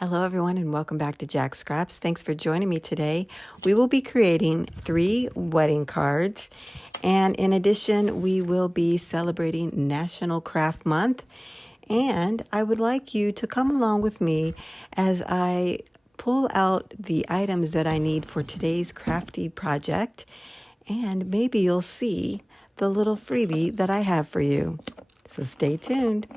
Hello everyone and welcome back to Jacqs Scraps. Thanks for joining me today. We will be creating 3 wedding cards, and in addition we will be celebrating National Craft Month, and I would like you to come along with me as I pull out the items that I need for today's crafty project, and maybe you'll see the little freebie that I have for you. So stay tuned.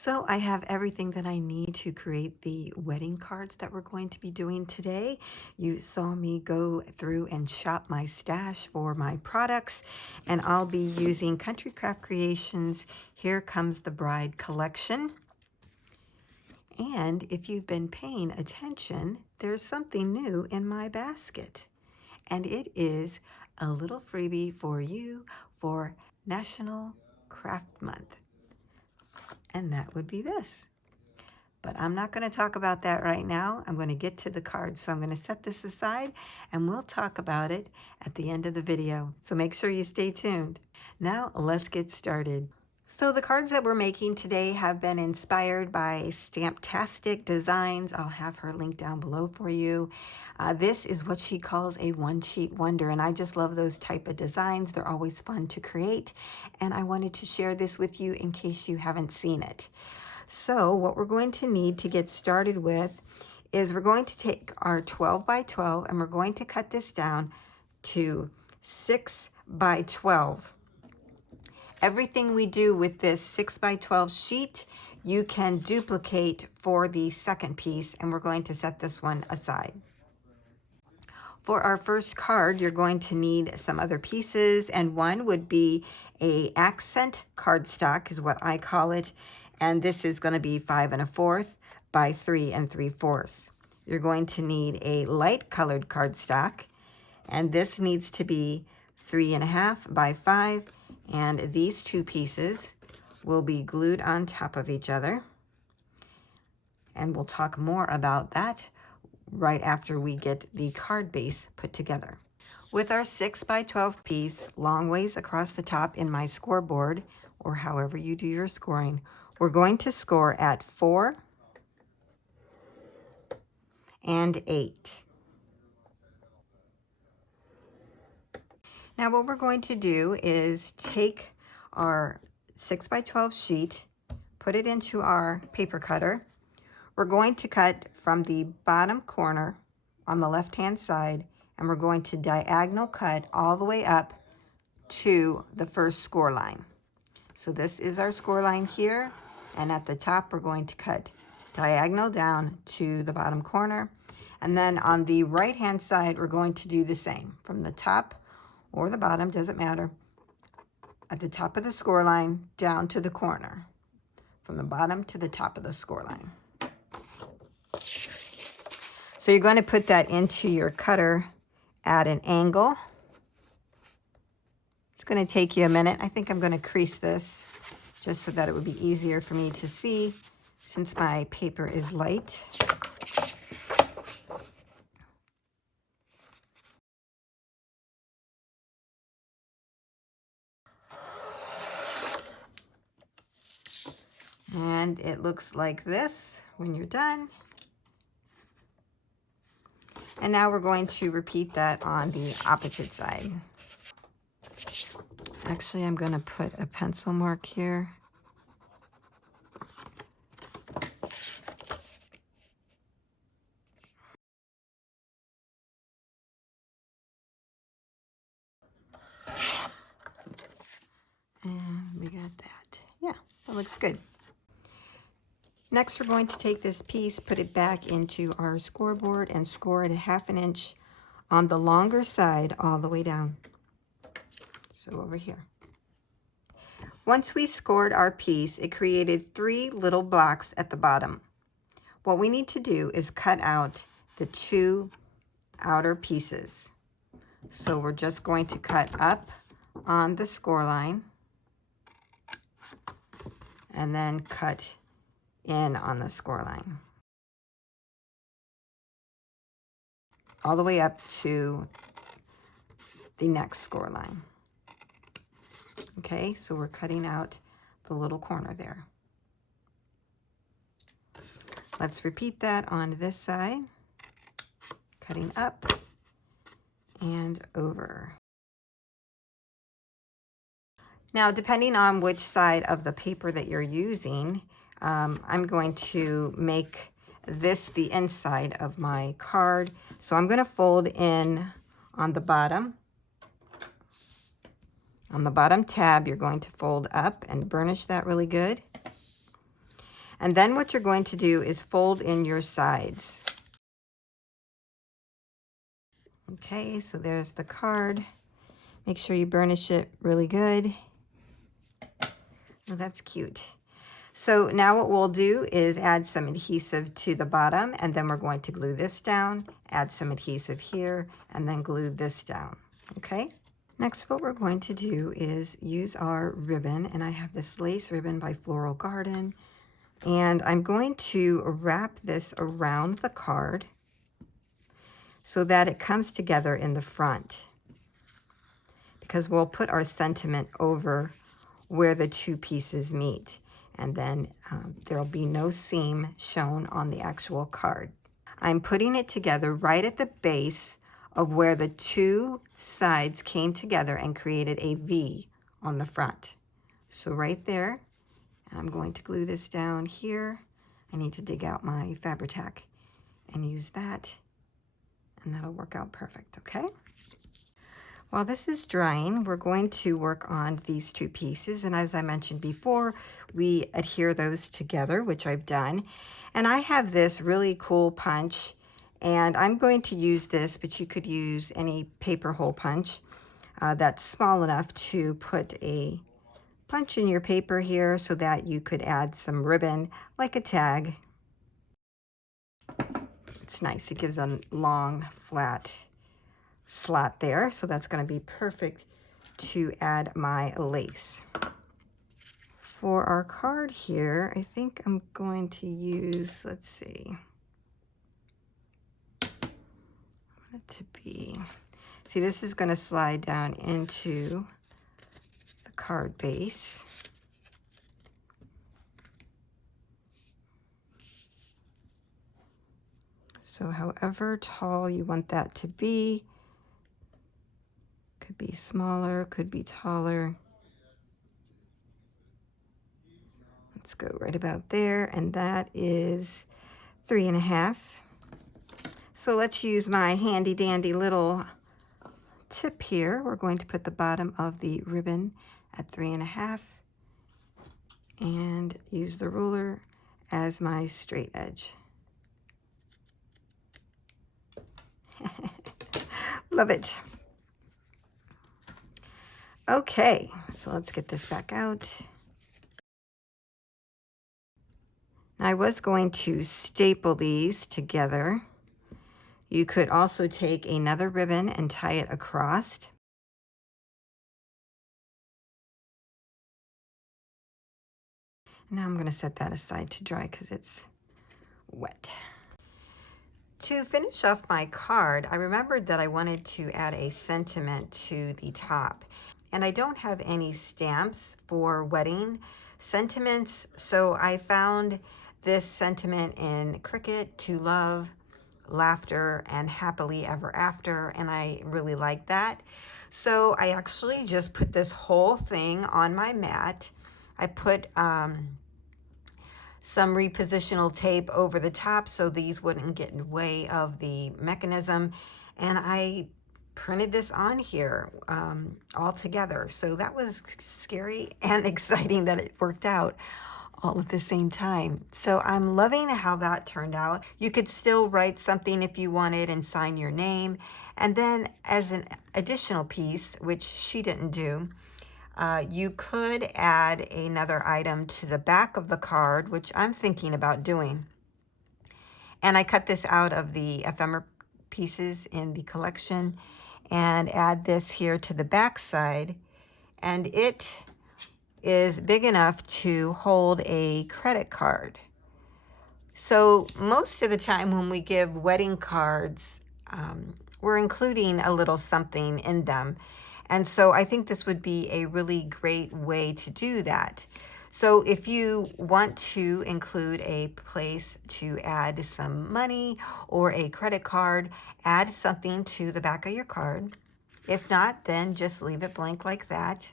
So I have everything that I need to create the wedding cards that we're going to be doing today. You saw me go through and shop my stash for my products, and I'll be using Country Craft Creations Here Comes the Bride collection. And if you've been paying attention, there's something new in my basket, and it is a little freebie for you for National Craft Month. And that would be this. But I'm not going to talk about that right now. I'm going to get to the cards. So I'm going to set this aside and we'll talk about it at the end of the video. So make sure you stay tuned. Now let's get started. So the cards that we're making today have been inspired by Stamptastic Designs. I'll have her link down below for you. This is what she calls a one-sheet wonder, and I just love those type of designs. They're always fun to create, and I wanted to share this with you in case you haven't seen it. So what we're going to need to get started with is we're going to take our 12 by 12 and we're going to cut this down to 6 by 12. Everything we do with this 6 by 12 sheet, you can duplicate for the second piece, and we're going to set this one aside. For our first card, you're going to need some other pieces, and one would be a accent cardstock is what I call it, and this is going to be 5 1/4 by 3 3/4. You're going to need a light colored cardstock, and this needs to be 3 1/2 by 5, and these two pieces will be glued on top of each other, and we'll talk more about that right after we get the card base put together. With our 6 by 12 piece, long ways across the top in my scoreboard, or however you do your scoring, we're going to score at 4 and 8. Now what we're going to do is take our 6 by 12 sheet, put it into our paper cutter. We're going to cut from the bottom corner on the left-hand side, and we're going to diagonal cut all the way up to the first score line. So this is our score line here, and at the top we're going to cut diagonal down to the bottom corner. And then on the right-hand side, we're going to do the same. From the top or the bottom, doesn't matter, at the top of the score line down to the corner. From the bottom to the top of the score line. So you're going to put that into your cutter at an angle. It's going to take you a minute. I think I'm going to crease this just so that it would be easier for me to see since my paper is light. And it looks like this when you're done. And now we're going to repeat that on the opposite side. Actually, I'm going to put a pencil mark here. And we got that. Yeah, that looks good. Next, we're going to take this piece, put it back into our scoreboard, and score it 1/2 inch on the longer side all the way down. So over here. Once we scored our piece, it created 3 little blocks at the bottom. What we need to do is cut out the 2 outer pieces. So we're just going to cut up on the score line and then cut in on the score line, all the way up to the next score line. Okay, so we're cutting out the little corner there. Let's repeat that on this side, cutting up and over. Now, depending on which side of the paper that you're using, I'm going to make this the inside of my card. So I'm going to fold in on the bottom. On the bottom tab, you're going to fold up and burnish that really good. And then what you're going to do is fold in your sides. Okay, so there's the card. Make sure you burnish it really good. Oh, that's cute. So now what we'll do is add some adhesive to the bottom, and then we're going to glue this down, add some adhesive here, and then glue this down, okay? Next, what we're going to do is use our ribbon, and I have this lace ribbon by Floral Garden, and I'm going to wrap this around the card so that it comes together in the front, because we'll put our sentiment over where the 2 pieces meet, and then there'll be no seam shown on the actual card. I'm putting it together right at the base of where the 2 sides came together and created a V on the front. So right there, and I'm going to glue this down here. I need to dig out my Fabri-Tac and use that, and that'll work out perfect, okay? While this is drying, we're going to work on these 2 pieces, and as I mentioned before, we adhere those together, which I've done. And I have this really cool punch, and I'm going to use this, but you could use any paper hole punch that's small enough to put a punch in your paper here so that you could add some ribbon, like a tag. It's nice, it gives a long, flat slot there, so that's going to be perfect to add my lace. For our card here, I think I'm going to use, let's see, I want it to be, see, this is going to slide down into the card base. So however tall you want that to be, could be smaller, could be taller. Let's go right about there, and that is 3.5. So let's use my handy dandy little tip here. We're going to put the bottom of the ribbon at 3.5 and use the ruler as my straight edge. Love it. Okay, so let's get this back out. I was going to staple these together. You could also take another ribbon and tie it across. Now I'm going to set that aside to dry because it's wet. To finish off my card, I remembered that I wanted to add a sentiment to the top. And I don't have any stamps for wedding sentiments, so I found this sentiment in Cricket, To Love, Laughter, and Happily Ever After, and I really like that. So I actually just put this whole thing on my mat. I put some repositional tape over the top so these wouldn't get in the way of the mechanism, and I printed this on here all together. So that was scary and exciting that it worked out all at the same time. So I'm loving how that turned out. You could still write something if you wanted and sign your name. And then as an additional piece, which she didn't do, You could add another item to the back of the card, which I'm thinking about doing. And I cut this out of the ephemera pieces in the collection and add this here to the back side. And it is big enough to hold a credit card. So most of the time when we give wedding cards, we're including a little something in them. And so I think this would be a really great way to do that. So if you want to include a place to add some money or a credit card, add something to the back of your card. If not, then just leave it blank like that.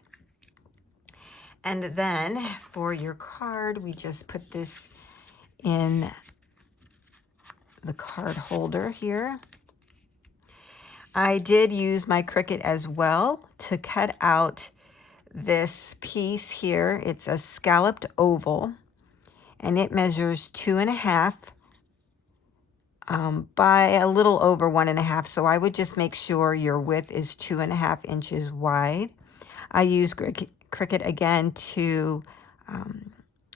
And then for your card, we just put this in the card holder here. I did use my Cricut as well to cut out this piece here. It's a scalloped oval and it measures 2.5 by a little over 1.5. So I would just make sure your width is 2.5 inches wide. I use Cricut again to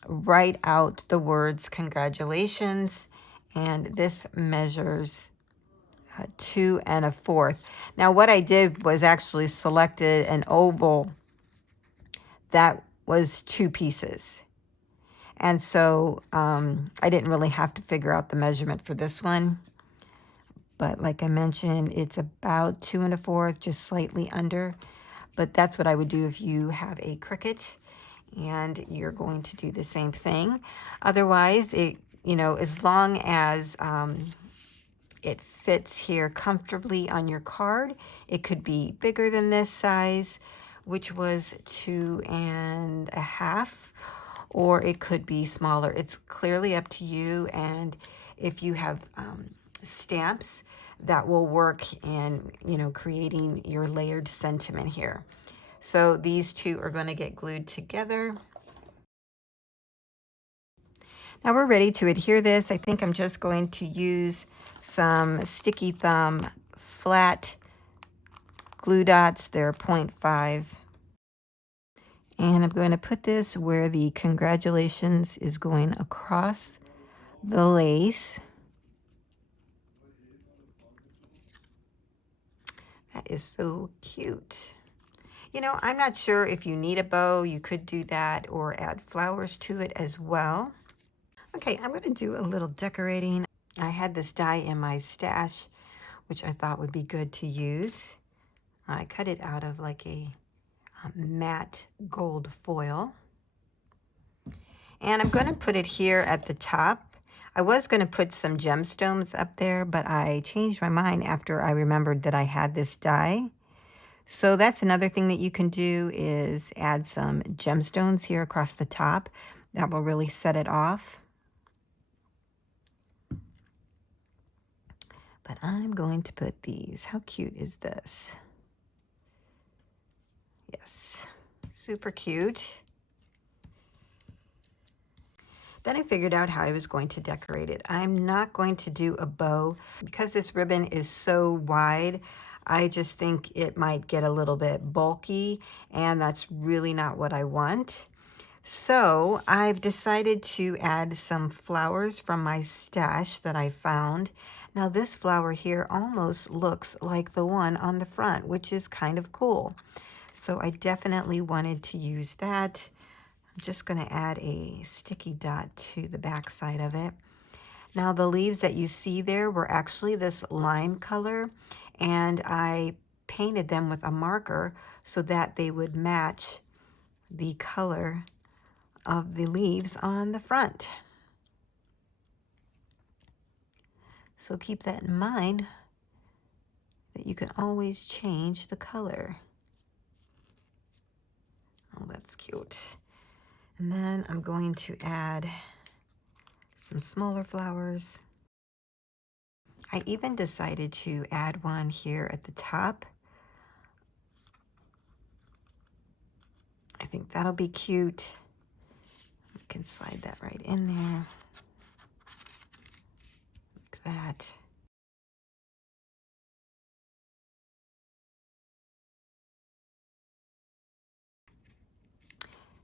write out the words congratulations, and this measures 2 1/4. Now what I did was actually selected an oval that was 2 pieces. And so I didn't really have to figure out the measurement for this one. But like I mentioned, it's about 2 1/4, just slightly under. But that's what I would do if you have a Cricut and you're going to do the same thing. Otherwise, as long as it fits here comfortably on your card, it could be bigger than this size, which was 2.5, or it could be smaller. It's clearly up to you. And if you have stamps, that will work in, creating your layered sentiment here. So these two are going to get glued together. Now we're ready to adhere this. I think I'm just going to use some Sticky Thumb flat glue dots. They're 0.5. And I'm going to put this where the congratulations is going across the lace. That is so cute. I'm not sure if you need a bow. You could do that or add flowers to it as well. Okay, I'm going to do a little decorating. I had this die in my stash, which I thought would be good to use. I cut it out of like a matte gold foil. And I'm going to put it here at the top. I was going to put some gemstones up there, but I changed my mind after I remembered that I had this die. So that's another thing that you can do, is add some gemstones here across the top. That will really set it off. But I'm going to put these. How cute is this? Yes, super cute. Then I figured out how I was going to decorate it. I'm not going to do a bow because this ribbon is so wide. I just think it might get a little bit bulky, and that's really not what I want. So I've decided to add some flowers from my stash that I found. Now this flower here almost looks like the one on the front, which is kind of cool. So I definitely wanted to use that. I'm just going to add a sticky dot to the back side of it. Now the leaves that you see there were actually this lime color, and I painted them with a marker so that they would match the color of the leaves on the front. So keep that in mind, that you can always change the color. Oh, that's cute. And then I'm going to add some smaller flowers. I even decided to add one here at the top. I think that'll be cute. You can slide that right in there. Like that.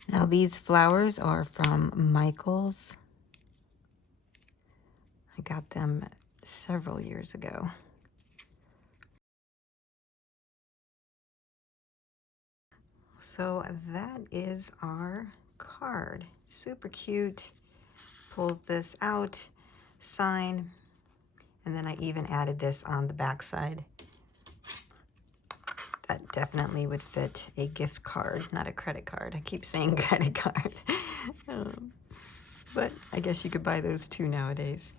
Now these flowers are from Michael's. I got them several years ago. So that is our card. Super cute. Pull this out, sign, and then I even added this on the back side. That definitely would fit a gift card, not a credit card. I keep saying credit card. But I guess you could buy those too nowadays.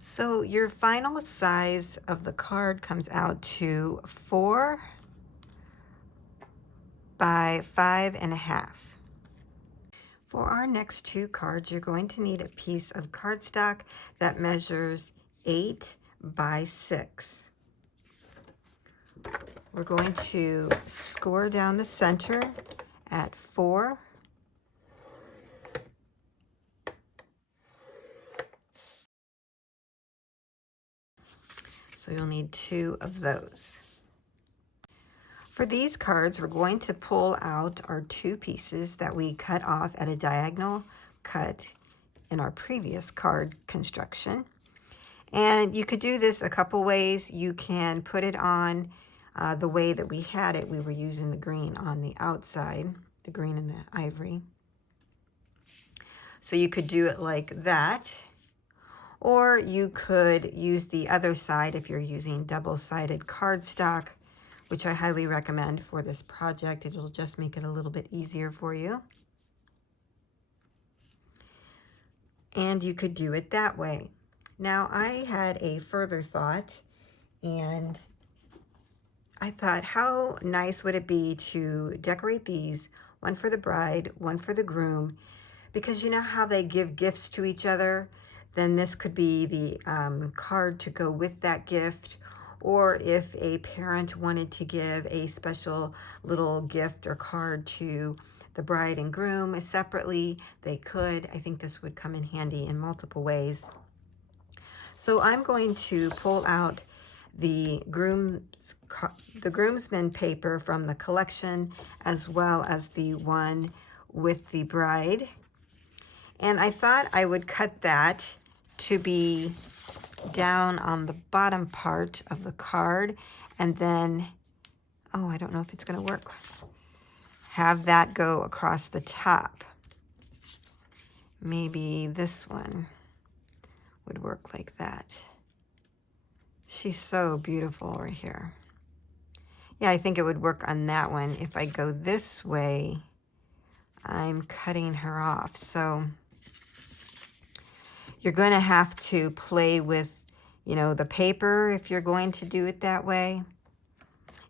So your final size of the card comes out to 4 by 5.5. For our next two cards, you're going to need a piece of cardstock that measures 8 by 6. We're going to score down the center at 4. So you'll need 2 of those. For these cards, we're going to pull out our 2 pieces that we cut off at a diagonal cut in our previous card construction. And you could do this a couple ways. You can put it on the way that we had it. We were using the green on the outside, the green and the ivory. So you could do it like that. Or you could use the other side if you're using double-sided cardstock, which I highly recommend for this project. It'll just make it a little bit easier for you. And you could do it that way. Now, I had a further thought, and I thought, how nice would it be to decorate these, one for the bride, one for the groom, because you know how they give gifts to each other? Then this could be the card to go with that gift, or if a parent wanted to give a special little gift or card to the bride and groom separately, they could. I think this would come in handy in multiple ways. So I'm going to pull out the groomsmen paper from the collection, as well as the one with the bride. And I thought I would cut that to be down on the bottom part of the card, and then, oh, I don't know if it's going to work, have that go across the top. Maybe this one would work like that. She's so beautiful right here. Yeah, I think it would work on that one. If I go this way, I'm cutting her off. So you're going to have to play with, you know, the paper if you're going to do it that way.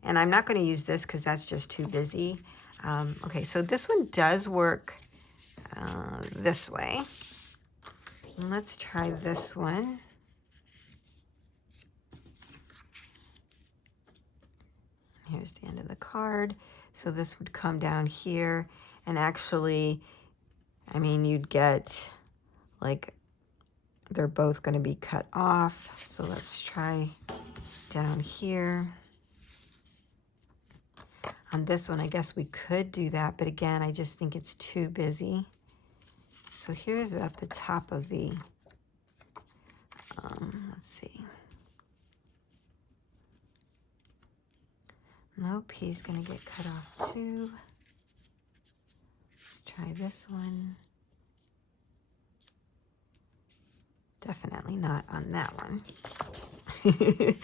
And I'm not going to use this because that's just too busy. Okay, so this one does work this way. Let's try this one. Here's the end of the card. So this would come down here, and actually, I mean, you'd get like, they're both going to be cut off. So let's try down here. On this one, I guess we could do that, but again, I just think it's too busy. So here's at the top of the, let's see. Nope, he's going to get cut off too. Let's try this one. Definitely not on that one.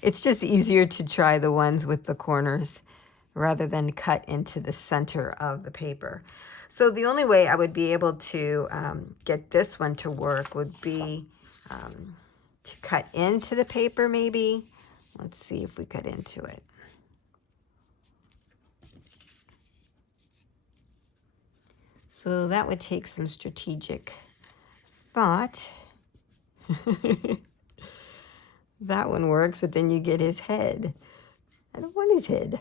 It's just easier to try the ones with the corners rather than cut into the center of the paper. So the only way I would be able to get this one to work would be to cut into the paper maybe. Let's see if we cut into it. So that would take some strategic thought. That one works, but then you get his head. I don't want his head.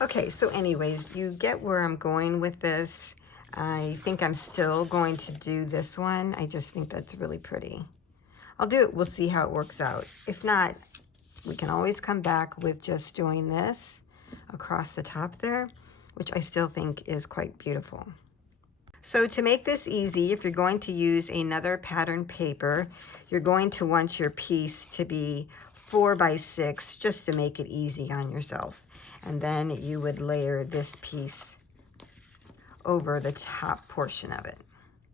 Okay, so anyways, you get where I'm going with this. I think I'm still going to do this one. I just think that's really pretty. I'll do it. We'll see how it works out. If not, we can always come back with just doing this across the top there, which I still think is quite beautiful. So to make this easy, if you're going to use another pattern paper, you're going to want your piece to be 4 by 6 just to make it easy on yourself. And then you would layer this piece over the top portion of it.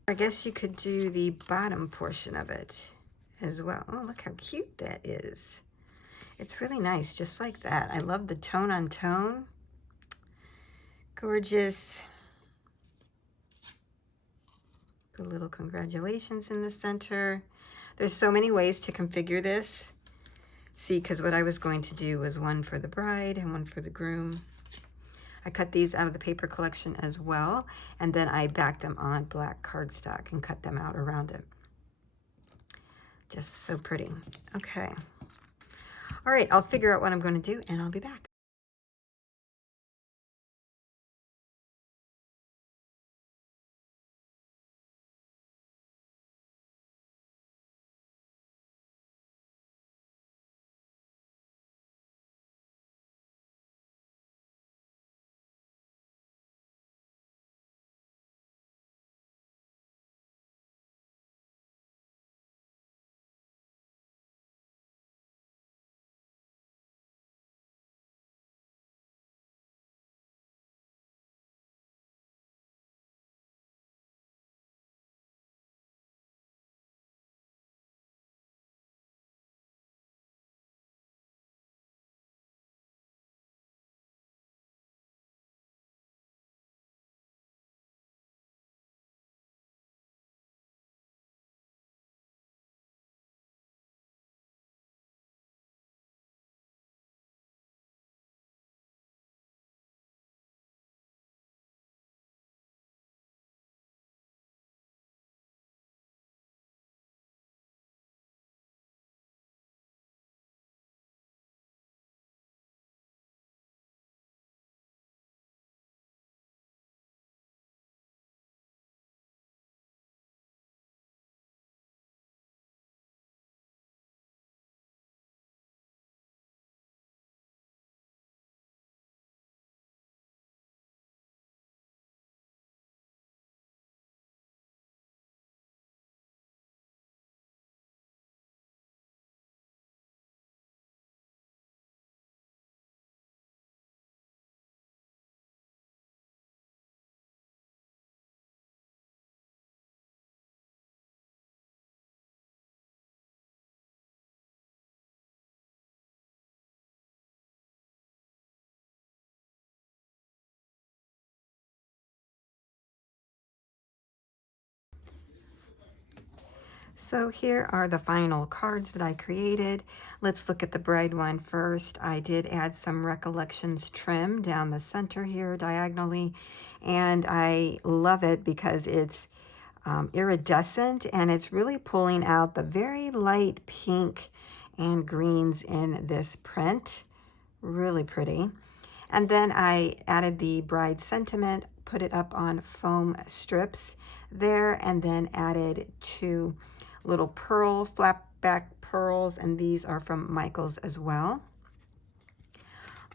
I guess you could do the bottom portion of it as well. Oh, look how cute that is. It's really nice, just like that. I love the tone on tone. Gorgeous. Put a little congratulations in the center. There's so many ways to configure this. See, because what I was going to do was one for the bride and one for the groom. I cut these out of the paper collection as well, and then I backed them on black cardstock and cut them out around it. Just so pretty. Okay. All right, I'll figure out what I'm going to do, and I'll be back. So here are the final cards that I created. Let's look at the bride one first. I did add some Recollections trim down the center here diagonally, and I love it because it's iridescent and it's really pulling out the very light pink and greens in this print. Really pretty. And then I added the bride sentiment, put it up on foam strips there, and then added 2 little pearl flap back pearls, and these are from Michaels as well.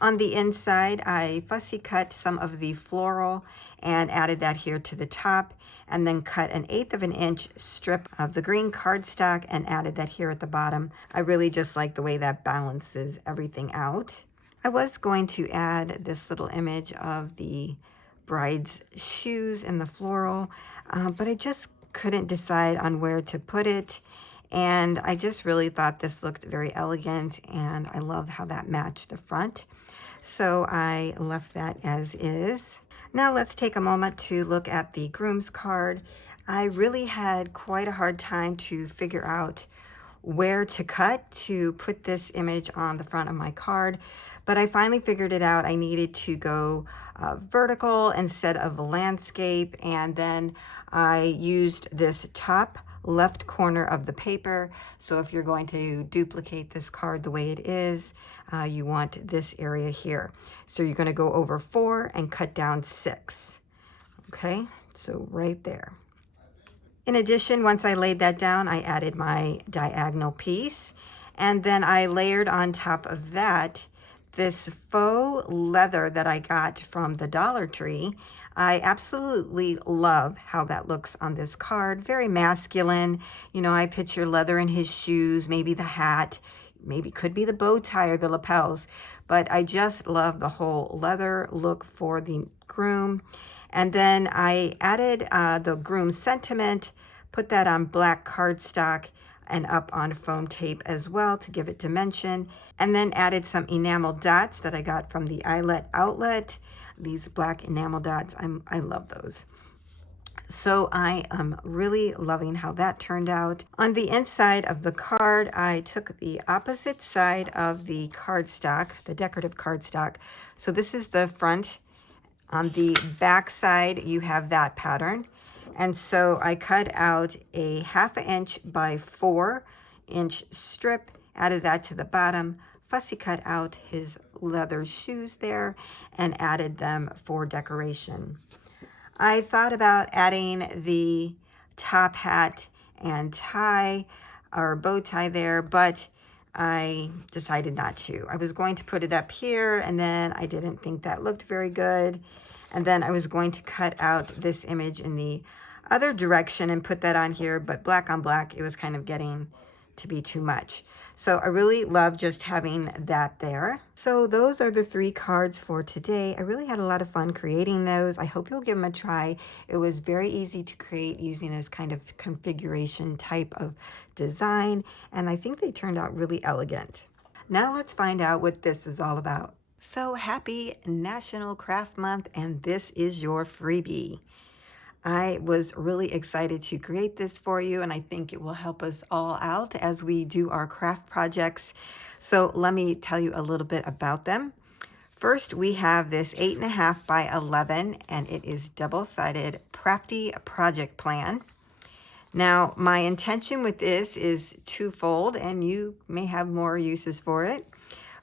On the inside, I fussy cut some of the floral and added that here to the top, and then cut an 1/8 of an inch strip of the green cardstock and added that here at the bottom. I really just like the way that balances everything out. I was going to add this little image of the bride's shoes in the floral, but I just couldn't decide on where to put it. And I just really thought this looked very elegant, and I love how that matched the front. So I left that as is. Now let's take a moment to look at the groom's card. I really had quite a hard time to figure out where to cut to put this image on the front of my card, but I finally figured it out. I needed to go vertical instead of landscape, and then I used this top left corner of the paper. So if you're going to duplicate this card the way it is, you want this area here. So you're going to go over 4 and cut down 6. Okay, so right there. In addition, once I laid that down, I added my diagonal piece, and then I layered on top of that this faux leather that I got from the Dollar Tree. I absolutely love how that looks on this card. Very masculine. You know, I picture leather in his shoes, maybe the hat, maybe could be the bow tie or the lapels, but I just love the whole leather look for the groom. And then I added the groom sentiment, put that on black cardstock and up on foam tape as well to give it dimension, and then added some enamel dots that I got from the Eyelet outlet. These black enamel dots, I love those. So I am really loving how that turned out. On the inside of the card, I took the opposite side of the cardstock, the decorative cardstock. So this is the front. On the back side, you have that pattern. And so I cut out a 1/2 inch by 4-inch strip, added that to the bottom, fussy cut out his leather shoes there, and added them for decoration. I thought about adding the top hat and tie or bow tie there, but I decided not to. I was going to put it up here, and then I didn't think that looked very good. And then I was going to cut out this image in the other direction and put that on here, but black on black, it was kind of getting to be too much. So I really love just having that there. So those are the 3 cards for today. I really had a lot of fun creating those. I hope you'll give them a try. It was very easy to create using this kind of configuration type of design, and I think they turned out really elegant. Now let's find out what this is all about. So happy National Craft Month, and this is your freebie. I was really excited to create this for you, and I think it will help us all out as we do our craft projects. So let me tell you a little bit about them. First, we have this 8.5 by 11, and it is double-sided Crafty project plan. Now, my intention with this is twofold, and you may have more uses for it.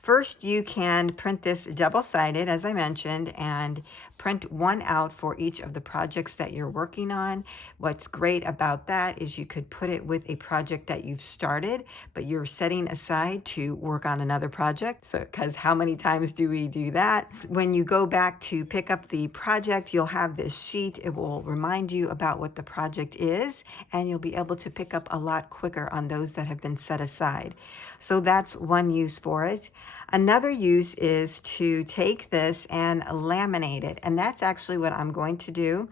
First, you can print this double-sided, as I mentioned, and print one out for each of the projects that you're working on. What's great about that is you could put it with a project that you've started, but you're setting aside to work on another project. So, because how many times do we do that? When you go back to pick up the project, you'll have this sheet. It will remind you about what the project is, and you'll be able to pick up a lot quicker on those that have been set aside. So that's one use for it. Another use is to take this and laminate it, and that's actually what I'm going to do.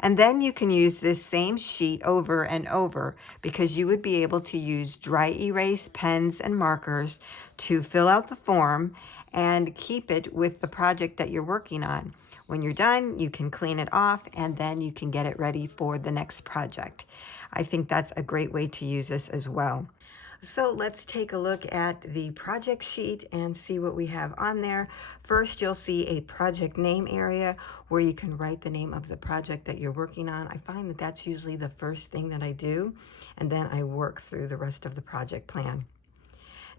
And then you can use this same sheet over and over, because you would be able to use dry erase pens and markers to fill out the form and keep it with the project that you're working on. When you're done, you can clean it off, and then you can get it ready for the next project. I think that's a great way to use this as well. So let's take a look at the project sheet and see what we have on there. First, you'll see a project name area where you can write the name of the project that you're working on. I find that that's usually the first thing that I do, and then I work through the rest of the project plan.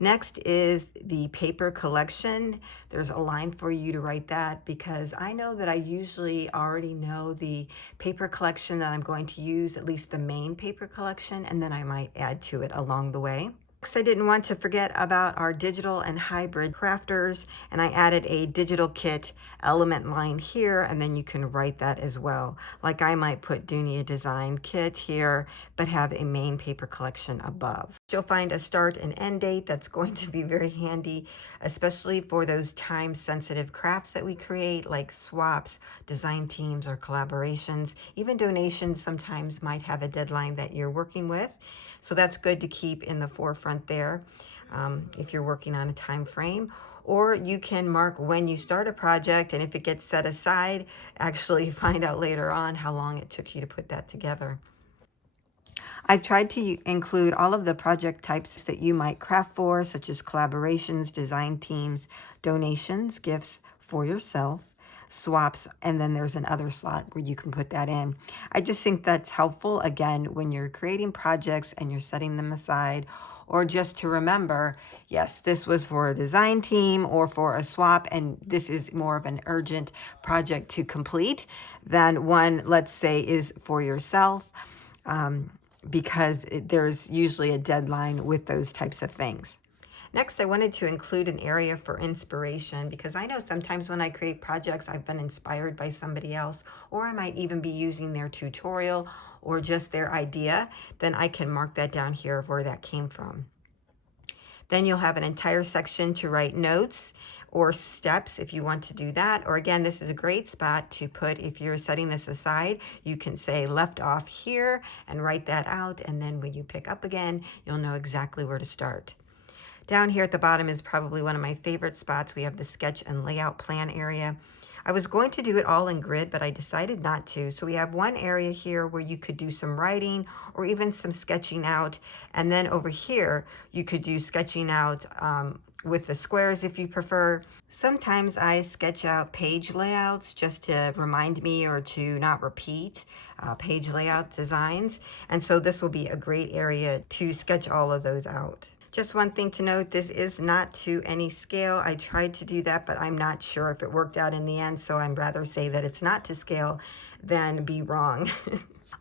Next is the paper collection. There's a line for you to write that, because I know that I usually already know the paper collection that I'm going to use, at least the main paper collection, and then I might add to it along the way. Next, I didn't want to forget about our digital and hybrid crafters, and I added a digital kit element line here, and then you can write that as well. Like I might put Dunia Design Kit here, but have a main paper collection above. You'll find a start and end date that's going to be very handy, especially for those time-sensitive crafts that we create, like swaps, design teams, or collaborations. Even donations sometimes might have a deadline that you're working with. So that's good to keep in the forefront there if you're working on a time frame. Or you can mark when you start a project, and if it gets set aside, actually find out later on how long it took you to put that together. I've tried to include all of the project types that you might craft for, such as collaborations, design teams, donations, gifts for yourself, swaps, and then there's another slot where you can put that in. I just think that's helpful, again, when you're creating projects and you're setting them aside, or just to remember, yes, this was for a design team or for a swap, and this is more of an urgent project to complete than one, let's say, is for yourself. because there's usually a deadline with those types of things. Next, I wanted to include an area for inspiration, because I know sometimes when I create projects, I've been inspired by somebody else, or I might even be using their tutorial or just their idea. Then I can mark that down here of where that came from. Then you'll have an entire section to write notes or steps if you want to do that. Or again, this is a great spot to put, if you're setting this aside, you can say left off here and write that out. And then when you pick up again, you'll know exactly where to start. Down here at the bottom is probably one of my favorite spots. We have the sketch and layout plan area. I was going to do it all in grid, but I decided not to. So we have one area here where you could do some writing or even some sketching out. And then over here, you could do sketching out with the squares if you prefer. Sometimes I sketch out page layouts just to remind me or to not repeat page layout designs. And so this will be a great area to sketch all of those out. Just one thing to note, this is not to any scale. I tried to do that, but I'm not sure if it worked out in the end, so I'd rather say that it's not to scale than be wrong.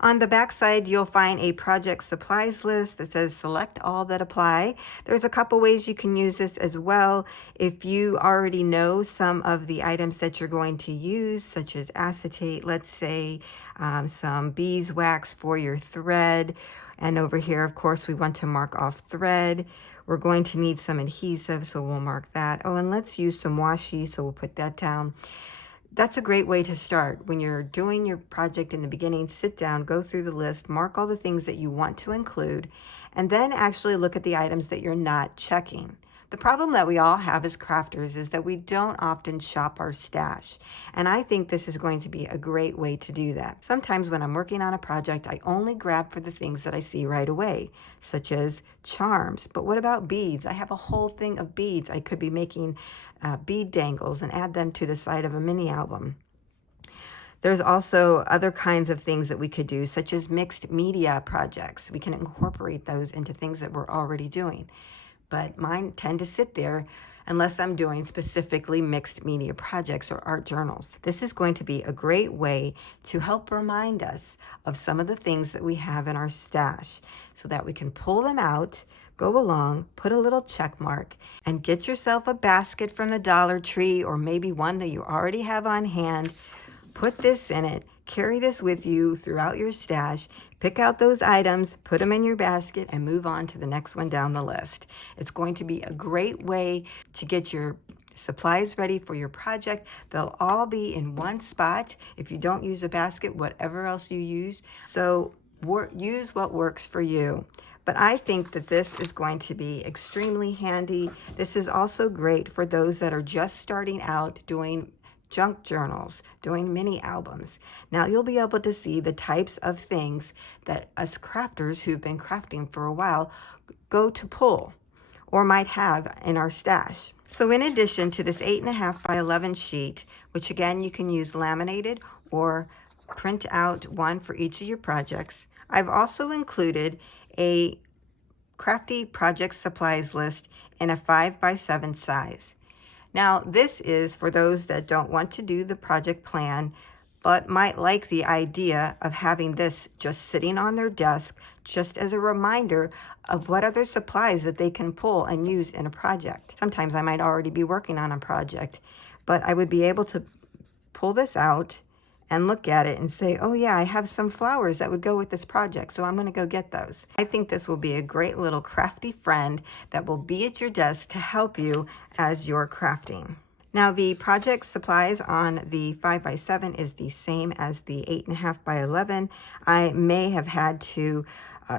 On the back side, you'll find a project supplies list that says select all that apply. There's a couple ways you can use this as well. If you already know some of the items that you're going to use, such as acetate, let's say some beeswax for your thread. And over here, of course, we want to mark off thread. We're going to need some adhesive, so we'll mark that. Oh, and let's use some washi, so we'll put that down. That's a great way to start. When you're doing your project in the beginning, sit down, go through the list, mark all the things that you want to include, and then actually look at the items that you're not checking. The problem that we all have as crafters is that we don't often shop our stash. And I think this is going to be a great way to do that. Sometimes when I'm working on a project, I only grab for the things that I see right away, such as charms. But what about beads? I have a whole thing of beads. I could be making bead dangles and add them to the side of a mini album. There's also other kinds of things that we could do, such as mixed media projects. We can incorporate those into things that we're already doing. But mine tend to sit there unless I'm doing specifically mixed media projects or art journals. This is going to be a great way to help remind us of some of the things that we have in our stash so that we can pull them out, go along, put a little check mark, and get yourself a basket from the Dollar Tree or maybe one that you already have on hand. Put this in it, carry this with you throughout your stash, pick out those items, put them in your basket, and move on to the next one down the list. It's going to be a great way to get your supplies ready for your project. They'll all be in one spot. If you don't use a basket, whatever else you use. So use what works for you. But I think that this is going to be extremely handy. This is also great for those that are just starting out doing junk journals, doing mini albums. Now you'll be able to see the types of things that us crafters who've been crafting for a while go to pull or might have in our stash. So in addition to this 8.5 by 11 sheet, which again you can use laminated or print out one for each of your projects, I've also included a crafty project supplies list in a 5 by 7 size. Now, this is for those that don't want to do the project plan, but might like the idea of having this just sitting on their desk, just as a reminder of what other supplies that they can pull and use in a project. Sometimes I might already be working on a project, but I would be able to pull this out and look at it and say, oh yeah, I have some flowers that would go with this project, so I'm going to go get those. I think this will be a great little crafty friend that will be at your desk to help you as you're crafting. Now the project supplies on the 5 by 7 is the same as the 8.5 by 11. I may have had to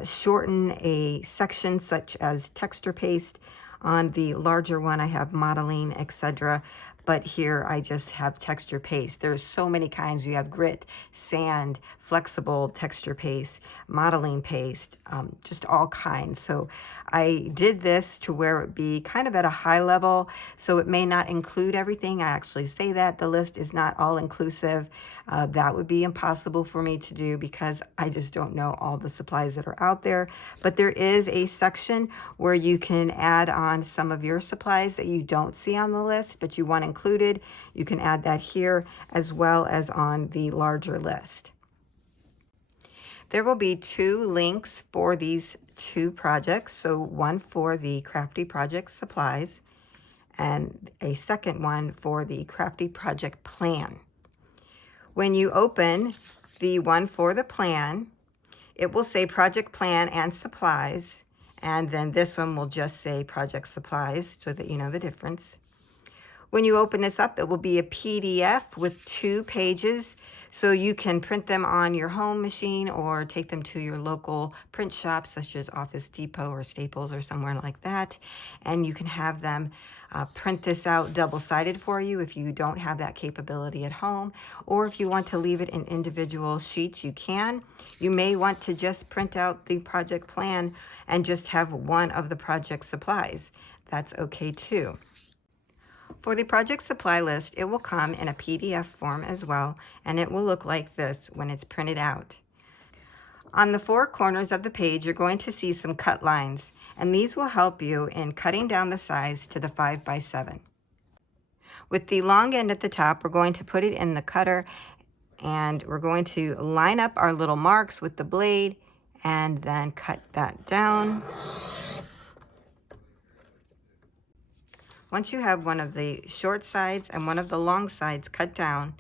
shorten a section such as texture paste. On the larger one I have modeling, etc. But here I just have texture paste. There's so many kinds. You have grit, sand, flexible texture paste, modeling paste, just all kinds. So I did this to where it be kind of at a high level, so it may not include everything. I actually say that the list is not all inclusive. That would be impossible for me to do because I just don't know all the supplies that are out there. But there is a section where you can add on some of your supplies that you don't see on the list, but you want included. You can add that here as well as on the larger list. There will be 2 links for these 2 projects. So one for the Crafty Project Supplies and a second one for the Crafty Project Plan. When you open the one for the plan, it will say Project Plan and Supplies, and then this one will just say Project Supplies so that you know the difference. When you open this up, it will be a PDF with 2 pages, so you can print them on your home machine or take them to your local print shop, such as Office Depot or Staples or somewhere like that, and you can have them print this out double-sided for you if you don't have that capability at home, or if you want to leave it in individual sheets, you can. You may want to just print out the project plan and just have one of the project supplies. That's okay too. For the project supply list, it will come in a PDF form as well, and it will look like this when it's printed out. On the 4 corners of the page, you're going to see some cut lines, and these will help you in cutting down the size to the 5x7. With the long end at the top, we're going to put it in the cutter, and we're going to line up our little marks with the blade and then cut that down. Once you have one of the short sides and one of the long sides cut down,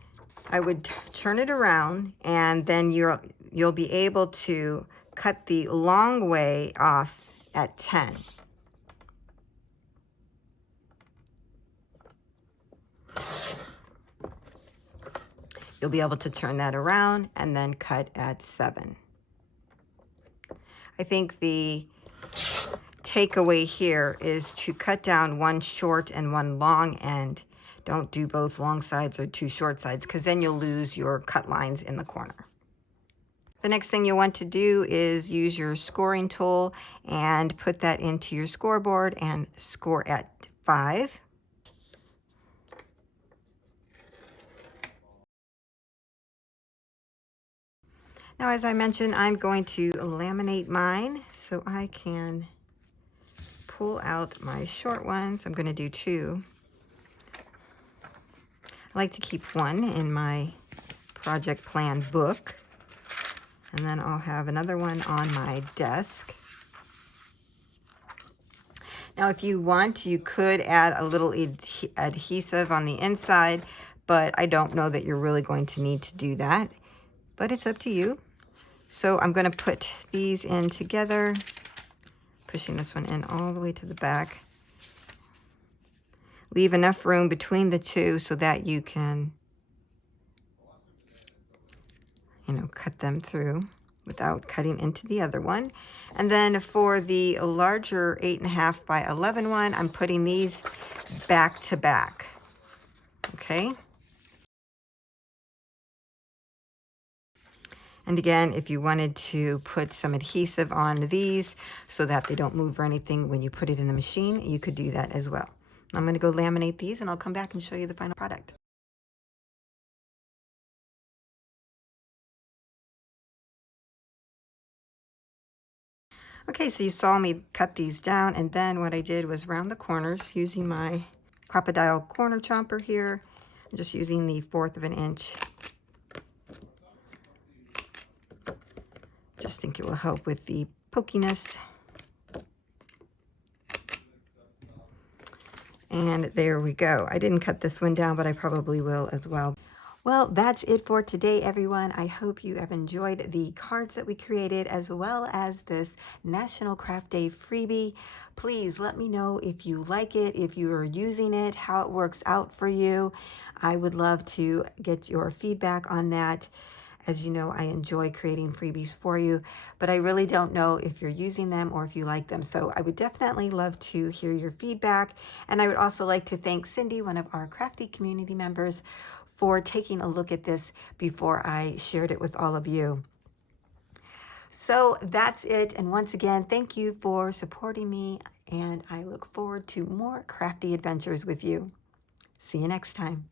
I would turn it around, and then you'll be able to cut the long way off at 10. You'll be able to turn that around and then cut at 7. I think the takeaway here is to cut down one short and one long end. Don't do both long sides or 2 short sides, because then you'll lose your cut lines in the corner. The next thing you'll want to do is use your scoring tool and put that into your scoreboard and score at 5. Now, as I mentioned, I'm going to laminate mine so I can pull out my short ones. I'm going to do 2. I like to keep one in my project plan book, and then I'll have another one on my desk. Now, if you want, you could add a little adhesive on the inside, but I don't know that you're really going to need to do that, but it's up to you. So I'm going to put these in together, pushing this one in all the way to the back. Leave enough room between the 2 so that you can, cut them through without cutting into the other one. And then for the larger 8.5 by 11 one, I'm putting these back to back. Okay. And again, if you wanted to put some adhesive on these so that they don't move or anything when you put it in the machine, you could do that as well. I'm going to go laminate these, and I'll come back and show you the final product. Okay, so you saw me cut these down, and then what I did was round the corners using my crocodile corner chomper here. I'm just using the 1/4 of an inch. Just think it will help with the pokiness. And there we go. I didn't cut this one down, but I probably will as well. Well, that's it for today, everyone. I hope you have enjoyed the cards that we created, as well as this National Craft Day freebie. Please let me know if you like it, if you are using it, how it works out for you. I would love to get your feedback on that. As you know, I enjoy creating freebies for you, but I really don't know if you're using them or if you like them. So I would definitely love to hear your feedback. And I would also like to thank Cindy, one of our crafty community members, for taking a look at this before I shared it with all of you. So that's it. And once again, thank you for supporting me. And I look forward to more crafty adventures with you. See you next time.